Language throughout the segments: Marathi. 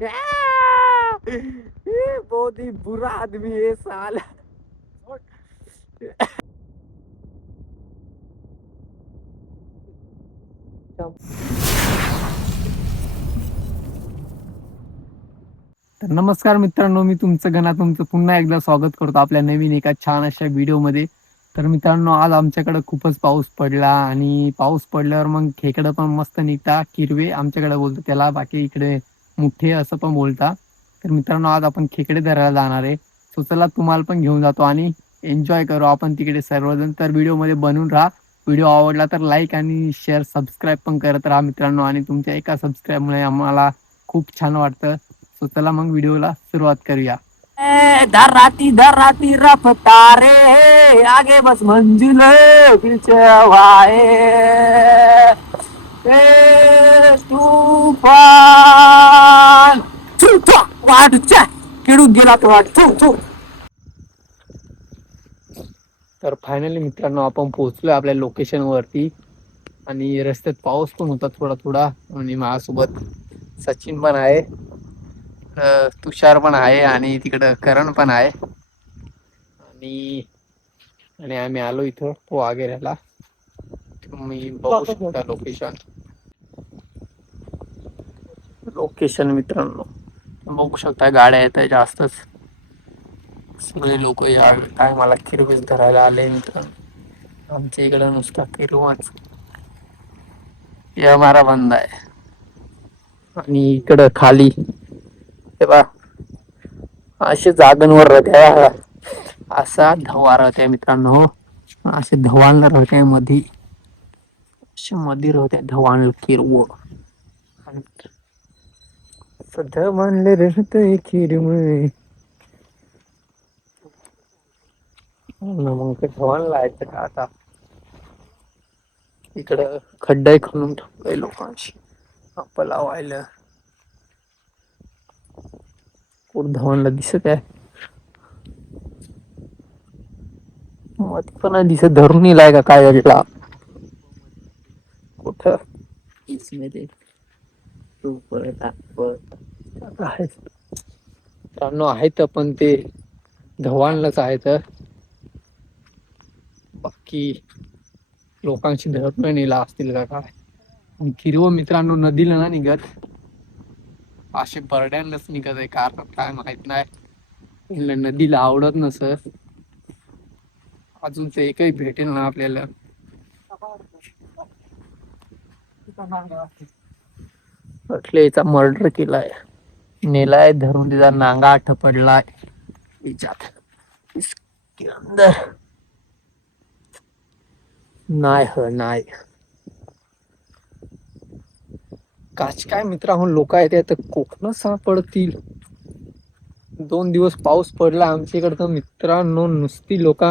ये बहुत ही बुरा आदमी है साला। तर नमस्कार मित्रांनो, मी तुमचं तुमचं पुन्हा एकदा स्वागत करतो आपल्या नवीन एका छान अशा व्हिडिओमध्ये. तर मित्रांनो, आज आमच्याकडे खूपच पाऊस पडला आणि पाऊस पडल्यावर मग खेकडं पण मस्त निघता, किरवे आमच्याकडे बोलतो त्याला, बाकी इकडे मुठे असं पण बोलता. तर मित्रांनो, आज आपण खेकडे धरायला जाणार आहे. सो चला, तुम्हाला पण घेऊन जातो आणि एन्जॉय करू आपण तिकडे सर्वजण. तर व्हिडिओमध्ये बनून राहा. व्हिडिओ आवडला तर लाईक आणि शेअर सबस्क्राईब पण करत राहा मित्रांनो, आणि तुमच्या एका सबस्क्राईबमुळे आम्हाला खूप छान वाटतं. सो चला मग व्हिडिओला सुरुवात करूया. धर राती रफ्तारे, आगे बस मंजिल पीछे हवाए, तूफान वाटच्या किडून गेला तो वाट. तर फायनली मित्रांनो, आपण पोहोचलोय आपल्या लोकेशन वरती आणि रस्त्यात पाऊस पण होता थोडा थोडा, आणि माझ्यासोबत सचिन पण आहे, तुषार पण आहे, आणि तिकडं करण पण आहे, आणि आणि आम्ही आलो इथं पोहागेऱ्याला. तुम्ही बघू शकता लोकेशन मित्रांनो, बघू शकता गाड्या येत आहे जास्तच. सगळे लोक या टायमाला किरवीस धरायला आले मित्रांनो. आमच्या इकडं नुसता किरवाच या मारा बंद आहे. आणि इकडं खाली तेव्हा असे जागांवर राहत्या, असा धवा राहत्या मित्रांनो. असे धवान राहत्या मध्ये, अशा मध्ये राहत्या धवान किरव. सध्या मानले रहते किरवे मग ते धवान लायचं का आता. इकडं खड्डा खणून ठेवलाय लोकांशी आप लावायला. कुठं धवानला दिसत आहे, मग पण दिसत धरून येलाय का काय याला कुठं इसमध्ये तू परत आहेत, पण ते धवानलाच आहेत. बाकी लोकांशी धरून नेला असतील का काय. किरव मित्रांनो नदीला ना निघत, असे बरड्यांनाच निघत आहे, कारण काय माहित नाही. नदीला आवडत नसत. अजून ते एकही भेटेल ना आपल्याला. याचा मर्डर केलाय, नेलाय धरून, तिचा नांगा आठ पडलाय तिच्यात. इसके अंदर नाही काच काय मित्रांनो, लोक आहेत तर कोकणात सापडतील. 2 दिवस पाऊस पडला आमच्या इकडे तर मित्रांनो, नुसती लोक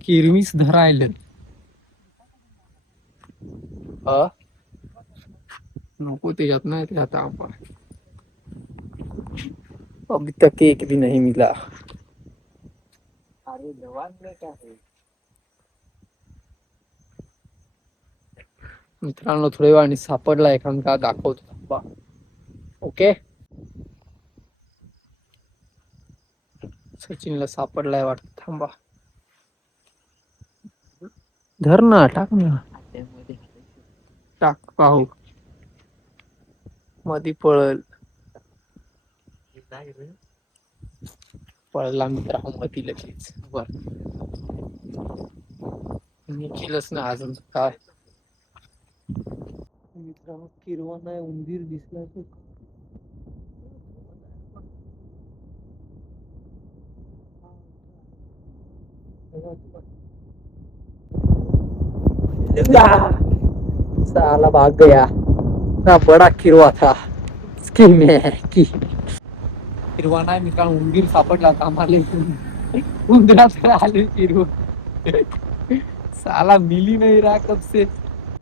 किरवीस धरायला. नको त्याच्यात नाही ते आता आपण, अभी तक एक भी नहीं मिला. अरे जवान में क्या है मित्रांनो, थोड्या वेळाने सापडला एखादा दाखवतो. ओके, सचिनला सापडलाय वाटत. थांबा, धर ना, टाक ना, टाक पाहू. मधी पळला मित्र मधी लगेच. बर निखिलच ना अजून काय मित्रांनो, किरवा नाही, उंदीर दिसला तो. साला भाग गया ना, बडा किरवा था. इसकी में की किरवा नाही मित्रांनो, उंदीर सापडला आम्हाला. उंदरात आले किरव, साला मिली नाही रहा कब से.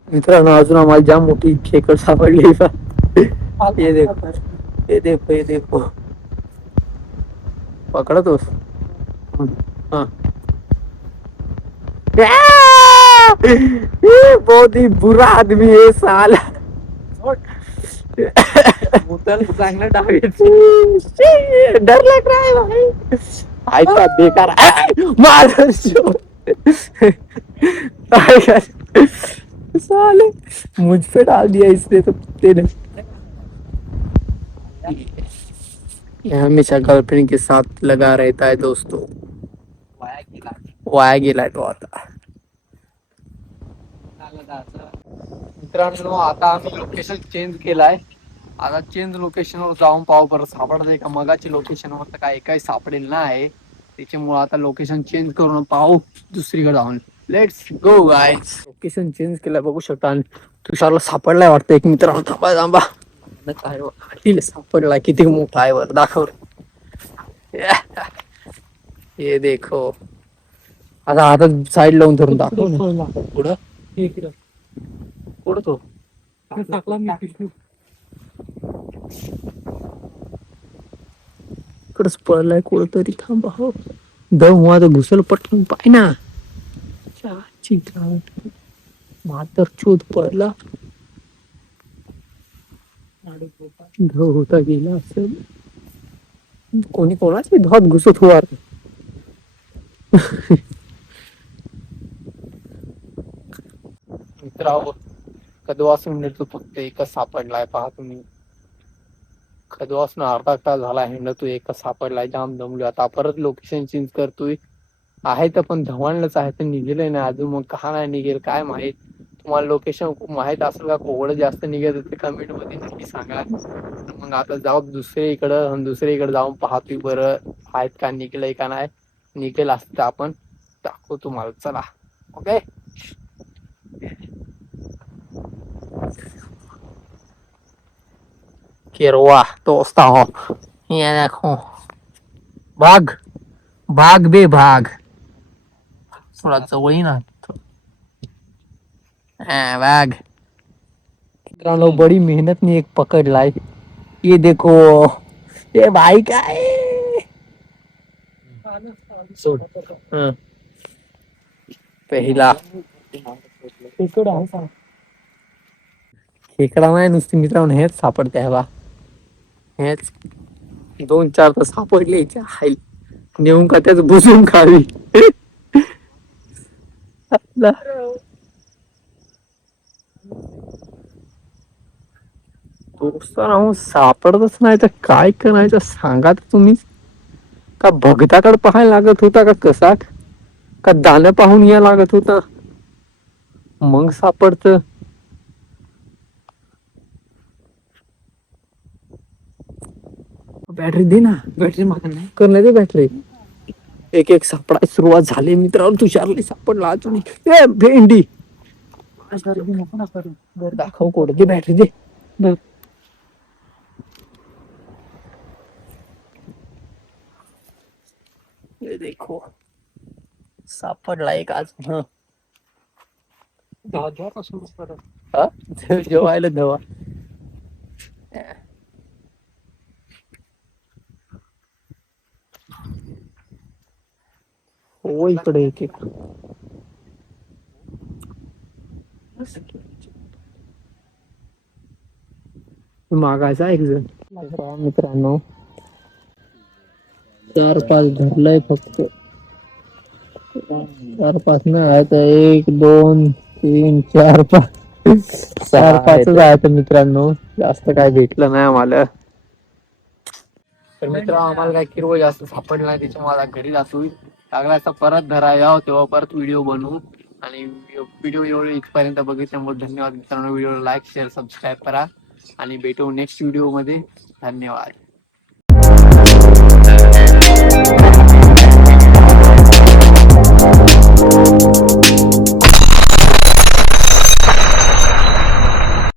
मित्रांनो, अजून आम्हाला जाम मोठी खेकड सापडली. ये देखो, ये देखो, ये देखो. पकडतोस. हाँ, बहुत ही बुरा आदमी है साला. मुतल चांगलं डावेच डर लग रहा है भाई. ऐका बेकार माझ साले मुझ पे डाल दिया इसने तो तेरे. ये हमेशा गर्लफ्रेंड के साथ लगा रहता है दोस्तों. वाया गेलाय तो आता. मित्रांनो आता आम्ही लोकेशन चेंज केलाय. आता चेंज लोकेशनवर जाऊन पाहू बरं सापडतंय का. मगाची लोकेशनवर तर काय काही सापडेल नाही. त्याच्यामुळे आता लोकेशन चेंज करून पाहू दुसरीकडे जाऊन. Let's go guys. Location change केलं बघू शकता. आणि तुषारला सापडलाय वाटतं एक मित्र. थांबा थांबा काय सापडलाय. किती मोठा आहे वर दाखव. ये देखो. आता आता साईड लावून धरून दाखव. पुढं पुढं तो टाकला मी इकडच पडलाय कुठं तरी. थांबा हो. दम आता घुसल पटकन पाय ना. मातर चोत पडला. होता गेला असेल. कोणी कोणाची धात घुसत हुआ. मित्रांनो कदवासून नेतो फक्त एकच सापडलाय. पहा तुम्ही कदवासून अर्धा तास झाला हिंडतो एकच सापडलाय. जाम दमलो आता. परत लोकेशन चेंज करतोय. आहे तर पण धवानलंच आहे तर निघेलय ना अजून. मग का नाही निघेल काय माहित. तुम्हाला लोकेशन खूप माहित असेल का कोवढं जास्त निघेल ते कमेंट मध्ये नक्की सांगा. मग आता जाऊ दुसरीकडे जाऊन पाहतोय बरं आहेत का निघलंय का नाही. निघेल असतं आपण दाखवू तुम्हाला. चला ओके. केरवा दोस्ता हो. ये देखो भाग भाग बे भाग. थोडा जवळ ना भाग. मित्रांनो बड़ी मेहनत ने एक पकडलाय. ये देखो ये भाई काय सोड. पहिला खेकडा नाही नुसती मित्रांनो हेच सापडते हवा. हेच 2-4 तर सापडले. हाय नेऊन का त्याच बुजून खावी. दोस्तांनो सापडतच नाही तर काय करायचं सांगा तर तुम्ही. का भगताकडे पाहायला लागत होता का कसा. का दाणं पाहून या लागत होता. मग सापडत. बॅटरी दे ना. बॅटरी मागणार करणार दे बॅटरी. एक एक सापडाय सुरुवात झाली मित्रांनो. तुषारला सापडला अजून. भेंडी दाखव कोड दे बॅटरी दे. ये देखो सापडला एक आज. जेवायला धवा. हो इकडे एक एक मागायचा एक जण. मित्रांनो 4-5 धरलंय फक्त. 4-5 नाही आहे तर 1 2 3 4 5 4-5 आहे मित्रांनो. जास्त काय भेटलं नाही आम्हाला. तर मित्र आम्हाला काय किरवळ जास्त सापडलं नाही. त्याच्यामुळे मला घरी जातो. लागला असता परत धरा यावं तेव्हा परत व्हिडिओ बनवू. आणि व्हिडिओ एवढे इथपर्यंत बघितल्यामुळे धन्यवाद मित्रांनो. व्हिडिओ लाईक शेअर सबस्क्राईब करा आणि भेटू नेक्स्ट व्हिडिओ मध्ये. धन्यवाद.